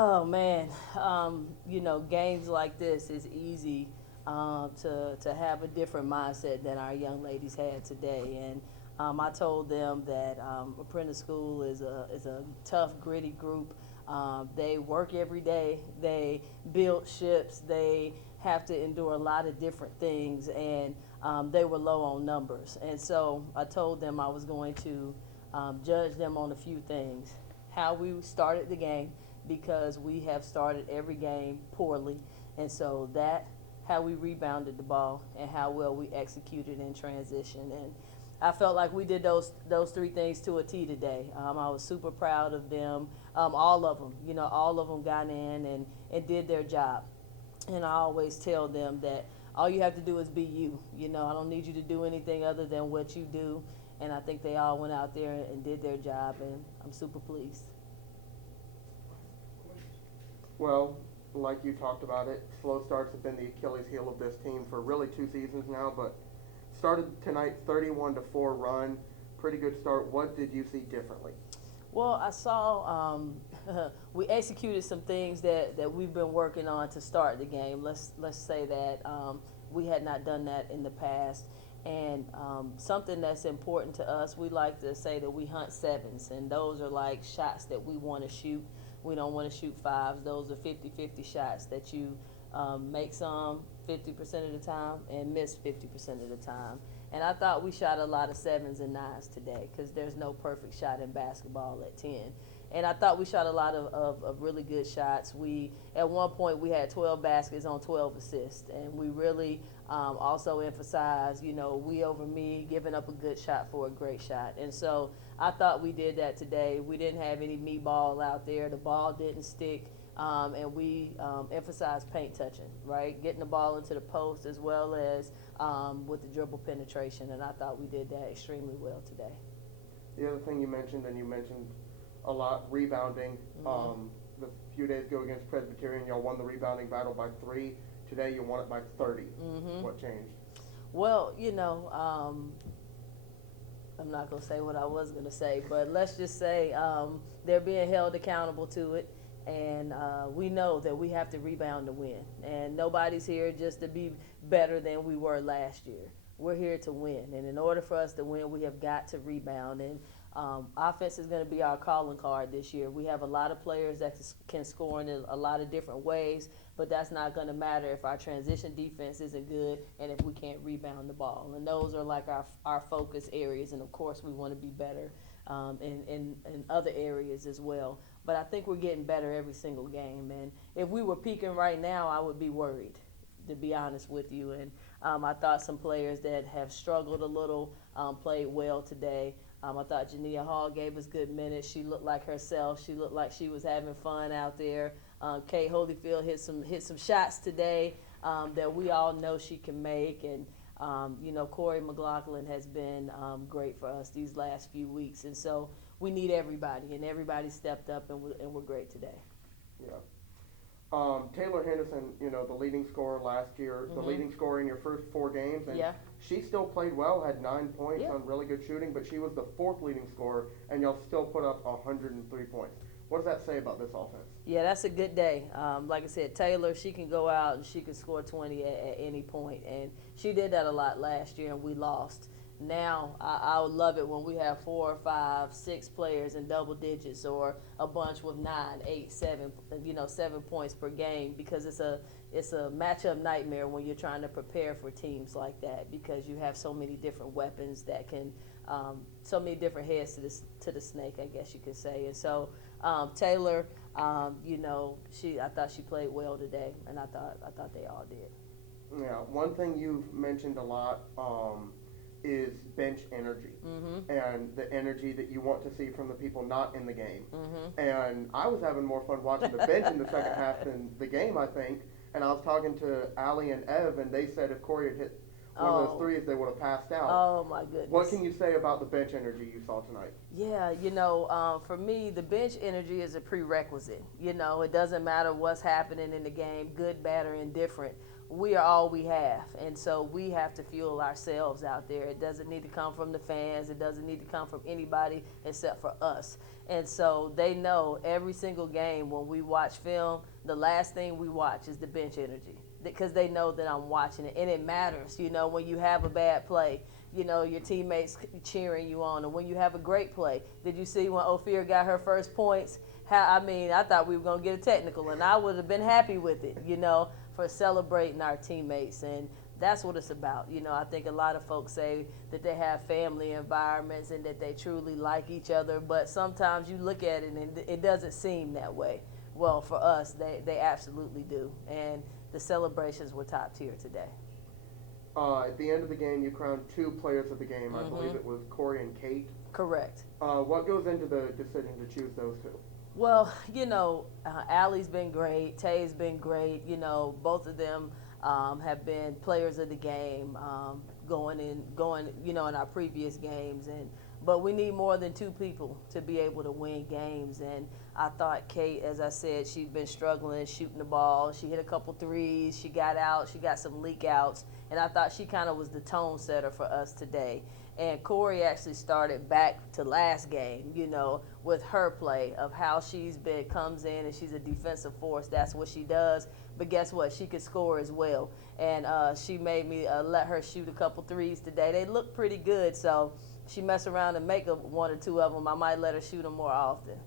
Oh man, games like this is easy to have a different mindset than our young ladies had today. And I told them that Apprentice School is a tough, gritty group. They work every day. They build ships. They have to endure a lot of different things, and they were low on numbers. And so I told them I was going to judge them on a few things: how we started the game, because we have started every game poorly, and so that, how we rebounded the ball, and how well we executed in transition. And I felt like we did those three things to a T today. I was super proud of them, all of them. All of them got in and did their job. And I always tell them that all you have to do is be you. I don't need you to do anything other than what you do. And I think they all went out there and did their job, and I'm super pleased. Well, like you talked about it, slow starts have been the Achilles heel of this team for really 2 seasons now, but started tonight 31-4 run. Pretty good start. What did you see differently? Well, I saw we executed some things that we've been working on to start the game. Let's say that we had not done that in the past. And something that's important to us, we like to say that we hunt sevens, and those are like shots that we want to shoot. We don't want to shoot fives. Those are 50-50 shots that you make some 50% of the time and miss 50% of the time. And I thought we shot a lot of sevens and nines today, because there's no perfect shot in basketball at 10. And I thought we shot a lot of really good shots. At one point, we had 12 baskets on 12 assists. And we really also emphasized, we over me, giving up a good shot for a great shot. And so I thought we did that today. We didn't have any me ball out there. The ball didn't stick. And we emphasized paint touching, right? Getting the ball into the post, as well as with the dribble penetration. And I thought we did that extremely well today. The other thing you mentioned, and you mentioned a lot, rebounding. A few days ago against Presbyterian, y'all won the rebounding battle by 3. Today you won it by 30. What changed? Well, I'm not going to say what I was going to say, but let's just say they're being held accountable to it. And we know that we have to rebound to win. And nobody's here just to be better than we were last year. We're here to win. And in order for us to win, we have got to rebound. And offense is going to be our calling card this year. We have a lot of players that can score in a lot of different ways, but that's not going to matter if our transition defense isn't good and if we can't rebound the ball. And those are like our focus areas. And, of course, we want to be better in other areas as well. But I think we're getting better every single game. And if we were peaking right now, I would be worried, to be honest with you. And I thought some players that have struggled a little played well today. I thought Jania Hall gave us good minutes. She looked like herself. She looked like she was having fun out there. Kate Holyfield hit some shots today that we all know she can make. And Corey McLaughlin has been great for us these last few weeks. And so we need everybody, and everybody stepped up, and we're great today. Yeah. Taylor Henderson, the leading scorer last year, the leading scorer in your first 4 games, and she still played well, had 9 points on really good shooting, but she was the 4th leading scorer, and y'all still put up 103 points. What does that say about this offense? Yeah, that's a good day. Like I said, Taylor, she can go out and she can score 20 at any point, and she did that a lot last year, and we lost. Now, I would love it when we have 4, 5, 6 players in double digits, or a bunch with 9, 8, 7, 7 points per game, because it's a matchup nightmare when you're trying to prepare for teams like that, because you have so many different weapons that can, so many different heads to the snake, I guess you could say. And so Taylor, I thought she played well today, and I thought they all did. Yeah, one thing you've mentioned a lot is bench energy, and the energy that you want to see from the people not in the game. And I was having more fun watching the bench in the second half than the game, I think. And I was talking to Allie and Ev, and they said if Corey had hit one of those threes, they would have passed out. Oh, my goodness. What can you say about the bench energy you saw tonight? Yeah, for me, the bench energy is a prerequisite. It doesn't matter what's happening in the game, good, bad, or indifferent. we are all we have. And so we have to fuel ourselves out there. It doesn't need to come from the fans. It doesn't need to come from anybody except for us. And so they know every single game when we watch film, the last thing we watch is the bench energy, because they know that I'm watching it, and it matters. You know, when you have a bad play, you know, your teammates cheering you on, and when you have a great play. Did you see when Ophir got her first points? I thought we were going to get a technical, and I would have been happy with it, you know, for celebrating our teammates. And that's what it's about. You know, I think a lot of folks say that they have family environments and that they truly like each other, but sometimes you look at it and it doesn't seem that way. Well, for us, they absolutely do. And the celebrations were top tier today. At the end of the game, you crowned 2 players of the game. I believe it was Corey and Kate. Correct. What goes into the decision to choose those 2? Well, you know, Allie's been great. Tay's been great. You know, both of them have been players of the game, going, you know, in our previous games. But we need more than 2 people to be able to win games. And I thought Kate, as I said, she's been struggling shooting the ball. She hit a couple threes. She got out. She got some leak outs. And I thought she kind of was the tone setter for us today. And Corey actually started back to last game, you know, with her play of how comes in and she's a defensive force. That's what she does. But guess what? She could score as well. And she made me let her shoot a couple threes today. They look pretty good. So she messed around and make 1 or 2 of them. I might let her shoot them more often.